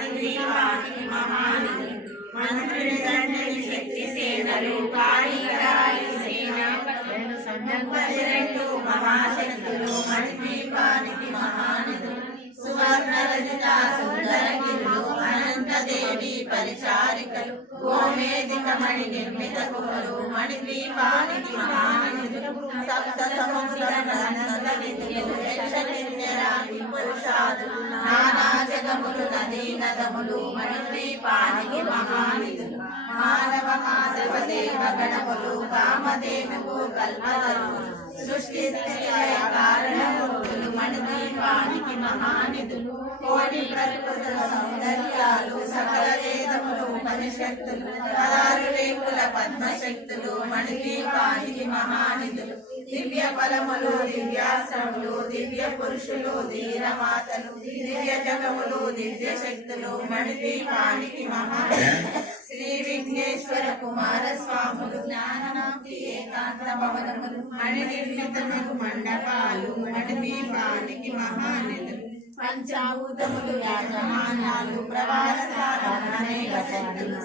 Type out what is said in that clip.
మణిద్వీపానికి మహానిధులు మంత్రుని దండని శక్తి సేనలు కాళీకరాయి సేనాపతులు 32 మహాశక్తులు మణిద్వీపానికి మహానిధులు సువర్ణ రజిత సుందరగిరులు అనంతదేవి పరిచారికలు గోమేధిక మణి నిర్మిత గుహలు మణిద్వీపానికి మహానిధులు సప్త సముద్ర విధులు యక్షకిన్నెరాది పురుషాదులు నానా జగములు నదీ నదములు మణిద్వీపానికి మహానిధులు మానవ మాధవ దేవ గణములు కామధేనువు కల్పతరువులు సృష్టి స్థితిలయ కారణమూర్తులు మణిద్వీపానికి మహానిధులు కోటి ప్రకృతుల సౌందర్యాలు సకల వేదములు ఉపనిషత్తులు 16 రేకుల పద్మశక్తులు మణిద్వీపానికి మహానిధులు దివ్య ఫలములు దివ్యాశ్రములు దివ్య పురుషులు ధీరమాతలు దివ్య జగములు దివ్య శక్తులు మణిద్వీపానికి మహానిధులు శ్రీ విఘ్నేశ్వర కుమార స్వాములు జ్ఞానాంతి ఏకాంత భవనములు మణి నిర్మితములు మండపాలు మణిద్వీపానికి మహానిధులు పంచాభూతములు యాజమానాలు ప్రవాసాలు అనేక శక్తులు